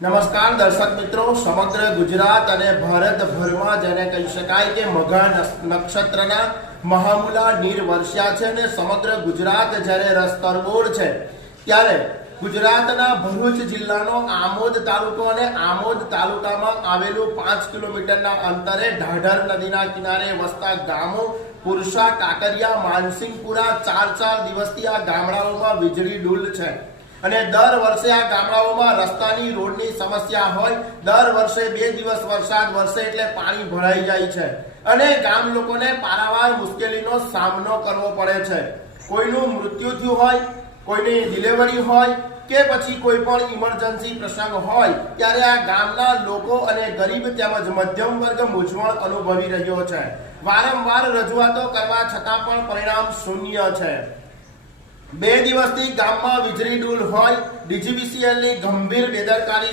નમસ્કાર દર્શક મિત્રો, સમગ્ર ગુજરાત અને ભારતભરમાં જેને કહી શકાય કે મઘા નક્ષત્રના મહામૂલા નીર વરસ્યા છે અને સમગ્ર ગુજરાત જ્યારે રસતરબોળ છે ત્યારે ગુજરાતના ભરૂચ જિલ્લાનો આમોદ તાલુકો અને આમોદ તાલુકામાં આવેલું 5 કિલોમીટરના અંતરે ઢાઢર નદીના કિનારે વસતા ગામો પુરસા, કાકરિયા, માનસિંગપુરા 4 દિવસથી આ ગામડાઓમાં વીજળી ડૂલ છે અને દર વર્ષે આ ગામડાઓમાં રસ્તાની રોડની સમસ્યા હોય, દર વર્ષે 2 દિવસ વરસાદ વરસે એટલે પાણી ભરાઈ જાય છે અને ગામ લોકોને પારાવાર મુશ્કેલીનો સામનો કરવો પડે છે. કોઈનું મૃત્યુ થયું હોય, કોઈની ડિલિવરી હોય કે પછી કોઈ પણ ઇમરજન્સી પ્રસંગ હોય ત્યારે આ ગામના લોકો અને ગરીબ તેમજ મધ્યમ વર્ગ મૂંઝવણ અનુભવી રહ્યો છે. વારંવાર રજૂઆતો કરવા છતાં પણ પરિણામ શૂન્ય છે. 2 દિવસથી ગામમાં વીજળી ડૂલ હોય, ડીજીવીસીએલની ગંભીર બેદરકારી